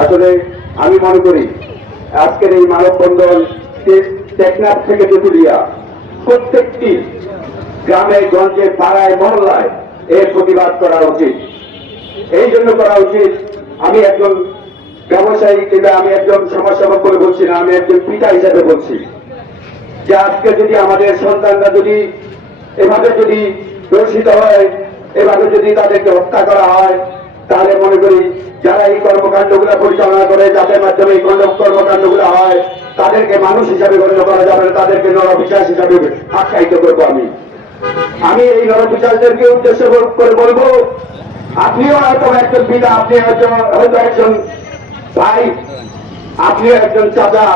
আসলে আমি মনে করি আজকের এই মানববন্ধন টেকনাফ থেকে তেঁতুলিয়া প্রত্যেকটি গ্রামে গঞ্জে পাড়ায় মহল্লায় এর প্রতিবাদ করা উচিত। এই জন্য করা উচিত, আমি একজন ব্যবসায়ী কিংবা আমি একজন সমাজসেবক বলে বলছি না, আমি একজন পিতা হিসেবে বলছি যে আজকে যদি আমাদের সন্তানরা যদি এভাবে যদি দর্শিত হয়, এভাবে যদি তাদেরকে হত্যা করা হয়, তাহলে মনে করি যারা এই কর্মকাণ্ডগুলো পরিচালনা করে, যাদের মাধ্যমে এই কর্মকাণ্ডগুলো হয়, তাদেরকে মানুষ হিসাবে গণ্য করা যাবে না, তাদেরকে নরপিশাচ হিসাবে আখ্যায়িত করবো। আমি এই নরপিশাচদেরকে উদ্দেশ্য করে বলবো, আপনিও হয়তো একজন পিতা, আপনি হয়তো একজন ভাই, আপনিও একজন চাচা,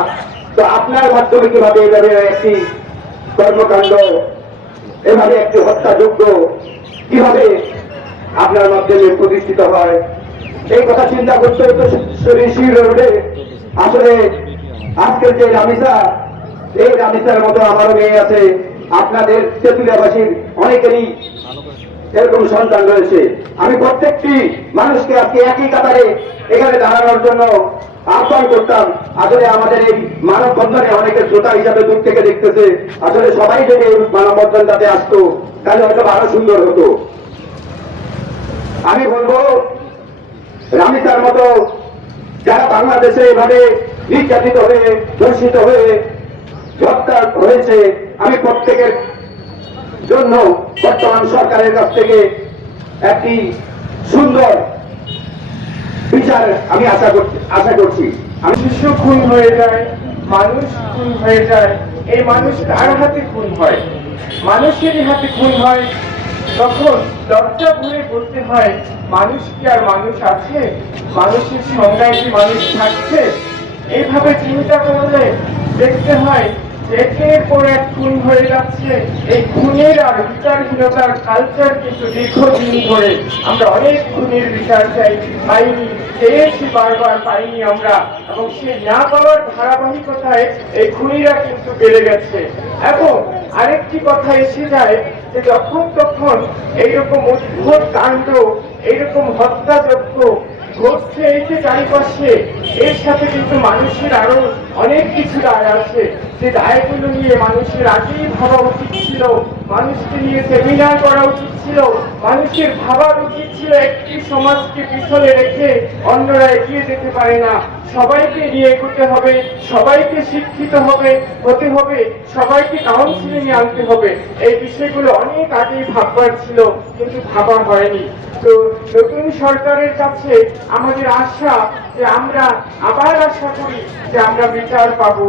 তো আপনার মাধ্যমে কিভাবে এভাবে একটি কর্মকাণ্ড, এভাবে একটি হত্যাযোগ্য কিভাবে আপনার মাধ্যমে প্রতিষ্ঠিত হয়, এই কথা চিন্তা করতে হতো। রোডে আসলে আজকের যে রামিসা, এই রামিসার মতো আমারও মেয়ে আছে, আপনাদের তেঁতুলিয়াবাসীর অনেকেরই এরকম সন্তান রয়েছে। আমি প্রত্যেকটি মানুষকে আজকে একই কাতারে এখানে দাঁড়ানোর জন্য আহ্বান করতাম। আসলে আমাদের এই মানববন্ধনে অনেকে শ্রোতা হিসাবে দূর থেকে দেখতেছে, আসলে সবাই যদি এই মানববন্ধনটাতে আসতো তাহলে হয়তো আরো সুন্দর হতো। আমি বলবো, রামিসার মতো যারা বাংলাদেশে এভাবে নির্যাতিত হয়ে ধর্ষিত হয়ে হত্যা হয়েছে, আমি প্রত্যেকের জন্য বর্তমান সরকারের কাছ থেকে একটি সুন্দর বিচার আমি আশা করছি। শিশু খুন হয়ে যায়, মানুষ খুন হয়ে যায়, এই মানুষ কার হাতে খুন হয়? মানুষেরই হাতে খুন হয়। তখন লজ্জা ভরে বলতে হয়, মানুষ কি আর মানুষ আছে? মানুষের সংজ্ঞায় কি মানুষ থাকছে? এইভাবে চিন্তা করলে দেখতে হয় একের পর এক খুন হয়ে যাচ্ছে। এই খুনের আর বিচারহীনতার কালচার কিন্তু দীর্ঘদিন ধরে আমরা অনেক খুনের বিচার চাই, পাইনি, চেয়েছি বারবার পাইনি আমরা, এবং সে না পাওয়ার ধারাবাহিকতায় এই খুনিরা কিন্তু বেড়ে গেছে। এবং আরেকটি কথা এসে যায় যে যখন তখন এইরকম অদ্ভুত কাণ্ড, এইরকম হত্যাযজ্ঞ ঘটছে এই যে চারিপাশে, এর সাথে কিন্তু মানুষের আরো অনেক কিছু দায় আছে। যে দায়গুলো নিয়ে মানুষের আগেই ভাবা উচিত ছিল, মানুষকে নিয়ে সেমিনার করা উচিত ছিল, মানুষের ভাবার উচিত ছিল একটি সমাজকে পিছনে রেখে অন্যরা এগিয়ে যেতে পারে না, সবাইকে নিয়ে এগোতে হবে, সবাইকে শিক্ষিত হতে হবে, সবাইকে কাউন্সিলিং এ আনতে হবে। এই বিষয়গুলো অনেক আগেই ভাববার ছিল, কিন্তু ভাবা হয়নি। তো নতুন সরকারের কাছে আমাদের আশা যে আমরা আবার আশা করি যে আমরা বিচার পাবো।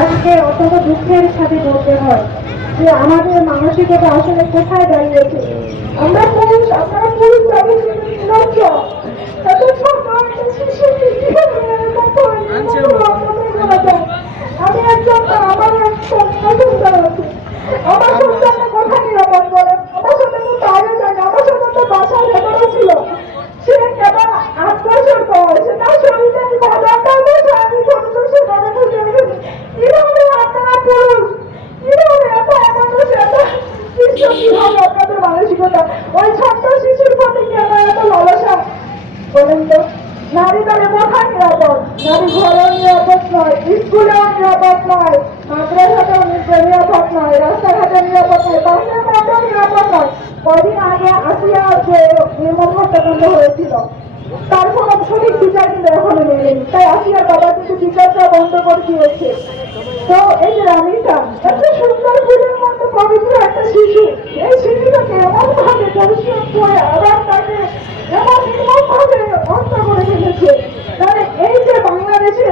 আজকে অত্যন্ত দুঃখের সাথে বলতে হয় যে আমাদের মানসিকতা আসলে কোথায় দাঁড়িয়েছে। আমরা পুরুষ, আপনারা পুরুষ লজ্জ, এত ছোট একটা শিশুকে কিভাবে এরকম করে আমি একজন, আমার সন্তান আছে, আমার সন্তানের কথা নিরাপদ বলেন, আমার সন্তান তো বাইরে যায় না, আমার সন্তান তো বাসায় ভেতরে ছিল, সে কেবল 8 বছর বয়স, তার শরীরে আমি ছোট সেভাবে বুঝে গেছি। কিভাবে আপনারা পুরুষ, কিভাবে এত অমানুষ, এত শিশু, কিভাবে আপনাদের মানসিকতা, ওই ছোট্ট শিশুর প্রতি কেন এত লালসা বলেন তো? নারী দলে কোথায় নিরাপদ? নারী ঘরেও নিরাপদ নয়, স্কুলেও নিরাপদ নয়, মাদ্রাসাতেও নিরাপদ নয়, রাস্তাঘাটে নিরাপদ নয়, বাসের মধ্যেও নিরাপদ নয়। কদিন আগে আসিয়া যে নির্মম হত্যাকাণ্ড হয়েছিল, তার কোনো সঠিক বিচার কিন্তু এখনো মেলেনি, তাই আসিয়ার বাবা কিন্তু বিচারটা বন্ধ করে দিয়েছে। তো এই যে রামিসা, এত সুন্দর ফুলের মতো পবিত্র একটা শিশু, এই শিশুটাকে এমন ভাবে দর্শন করে আবার তাকে এমন নির্মম ভাবে হত্যা করে ফেলেছে। তাহলে এই যে বাংলাদেশে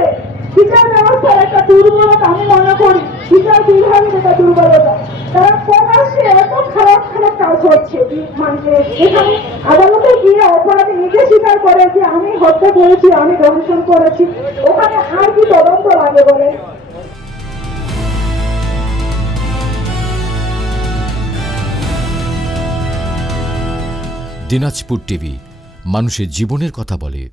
বিচার ব্যবস্থার একটা দুর্বলতা, আমি মনে করি বিচার বিভাগের একটা দুর্বলতা, তারা প্রকাশ্যে এত খারাপ খারাপ কাজ হচ্ছে। মানে এখানে আদালতে গিয়ে অপরাধী নিজে স্বীকার করে যে আমি হত্যা করেছি, আমি দর্শন করেছি, ওখানে আর কি তদন্ত লাগে বলে? দিনাজপুর টিভি, মানুষের জীবনের কথা বলে।